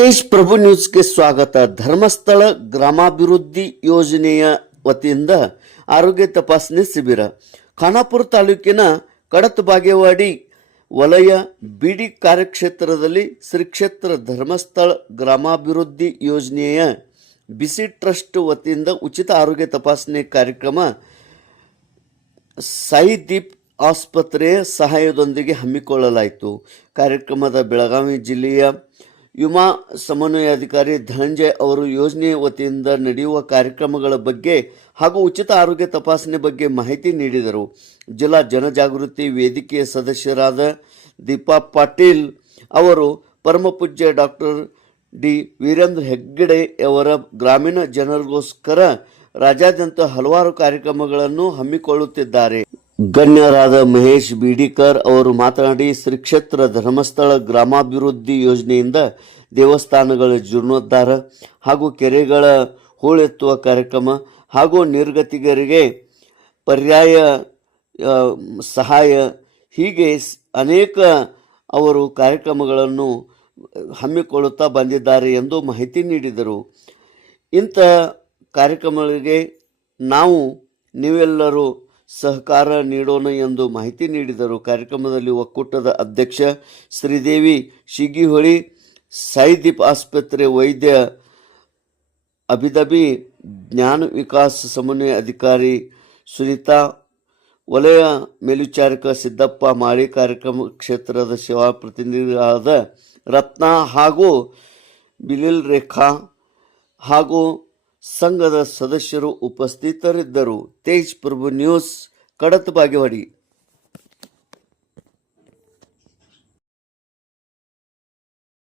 ತೇಜ್ ಪ್ರಭು ನ್ಯೂಸ್ಗೆ ಸ್ವಾಗತ. ಧರ್ಮಸ್ಥಳ ಗ್ರಾಮಾಭಿವೃದ್ಧಿ ಯೋಜನೆಯ ವತಿಯಿಂದ ಆರೋಗ್ಯ ತಪಾಸಣೆ ಶಿಬಿರ. ಖಾನಾಪುರ ತಾಲೂಕಿನ ಕಡತ ಬಾಗೇವಾಡಿ ವಲಯ ಬಿಡಿ ಕಾರ್ಯಕ್ಷೇತ್ರದಲ್ಲಿ ಶ್ರೀ ಕ್ಷೇತ್ರ ಧರ್ಮಸ್ಥಳ ಗ್ರಾಮಾಭಿವೃದ್ಧಿ ಯೋಜನೆಯ ಬಿಸಿ ಟ್ರಸ್ಟ್ ವತಿಯಿಂದ ಉಚಿತ ಆರೋಗ್ಯ ತಪಾಸಣೆ ಕಾರ್ಯಕ್ರಮ ಸಾಯಿ ದೀಪ್ ಆಸ್ಪತ್ರೆಯ ಸಹಾಯದೊಂದಿಗೆ ಹಮ್ಮಿಕೊಳ್ಳಲಾಯಿತು. ಕಾರ್ಯಕ್ರಮದ ಬೆಳಗಾವಿ ಜಿಲ್ಲೆಯ ಯುಮಾ ಸಮನ್ವಯಾಧಿಕಾರಿ ಧನಂಜಯ್ ಅವರು ಯೋಜನೆಯ ವತಿಯಿಂದ ನಡೆಯುವ ಕಾರ್ಯಕ್ರಮಗಳ ಬಗ್ಗೆ ಹಾಗೂ ಉಚಿತ ಆರೋಗ್ಯ ತಪಾಸಣೆ ಬಗ್ಗೆ ಮಾಹಿತಿ ನೀಡಿದರು. ಜಿಲ್ಲಾ ಜನಜಾಗೃತಿ ವೇದಿಕೆಯ ಸದಸ್ಯರಾದ ದೀಪಾ ಪಾಟೀಲ್ ಅವರು ಪರಮಪೂಜ್ಯ ಡಾಕ್ಟರ್ ಡಿ ವೀರೇಂದ್ರ ಹೆಗ್ಗಡೆ ಅವರ ಗ್ರಾಮೀಣ ಜನರಿಗೋಸ್ಕರ ರಾಜ್ಯಾದ್ಯಂತ ಹಲವಾರು ಕಾರ್ಯಕ್ರಮಗಳನ್ನು ಹಮ್ಮಿಕೊಳ್ಳುತ್ತಿದ್ದಾರೆ. ಗಣ್ಯರಾದ ಮಹೇಶ್ ಬೀಡಿಕರ್ ಅವರು ಮಾತನಾಡಿ, ಶ್ರೀ ಕ್ಷೇತ್ರ ಧರ್ಮಸ್ಥಳ ಗ್ರಾಮಾಭಿವೃದ್ಧಿ ಯೋಜನೆಯಿಂದ ದೇವಸ್ಥಾನಗಳ ಜೀರ್ಣೋದ್ಧಾರ ಹಾಗೂ ಕೆರೆಗಳ ಹೂಳೆತ್ತುವ ಕಾರ್ಯಕ್ರಮ ಹಾಗೂ ನಿರ್ಗತಿಕರಿಗೆ ಪರ್ಯಾಯ ಸಹಾಯ ಹೀಗೆ ಅನೇಕ ಅವರು ಕಾರ್ಯಕ್ರಮಗಳನ್ನು ಹಮ್ಮಿಕೊಳ್ಳುತ್ತಾ ಬಂದಿದ್ದಾರೆ ಎಂದು ಮಾಹಿತಿ ನೀಡಿದರು. ಇಂಥ ಕಾರ್ಯಕ್ರಮಗಳಿಗೆ ನೀವೆಲ್ಲರೂ ಸಹಕಾರ ನೀಡೋಣ ಎಂದು ಮಾಹಿತಿ ನೀಡಿದರು. ಕಾರ್ಯಕ್ರಮದಲ್ಲಿ ಒಕ್ಕೂಟದ ಅಧ್ಯಕ್ಷ ಶ್ರೀದೇವಿ ಶಿಗಿಹೊಳಿ, ಸಾಯಿ ದೀಪ್ ಆಸ್ಪತ್ರೆ ವೈದ್ಯ ಅಭಿದಬಿ, ಜ್ಞಾನ ವಿಕಾಸ ಸಮನ್ವಯ ಅಧಿಕಾರಿ ಸುನೀತಾ, ವಲಯ ಮೇಲ್ವಿಚಾರಕ ಸಿದ್ದಪ್ಪ ಮಾಳಿ, ಕಾರ್ಯಕ್ರಮ ಕ್ಷೇತ್ರದ ಸೇವಾ ಪ್ರತಿನಿಧಿಗಳಾದ ರತ್ನ ಹಾಗೂ ಬಿಲಿಲ್ ರೇಖಾ ಹಾಗೂ ಸಂಘದ ಸದಸ್ಯರು ಉಪಸ್ಥಿತರಿದ್ದರು. ತೇಜ್ ಪ್ರಭು ನ್ಯೂಸ್, ಕಡತ ಬಾಗೇವಾಡಿ.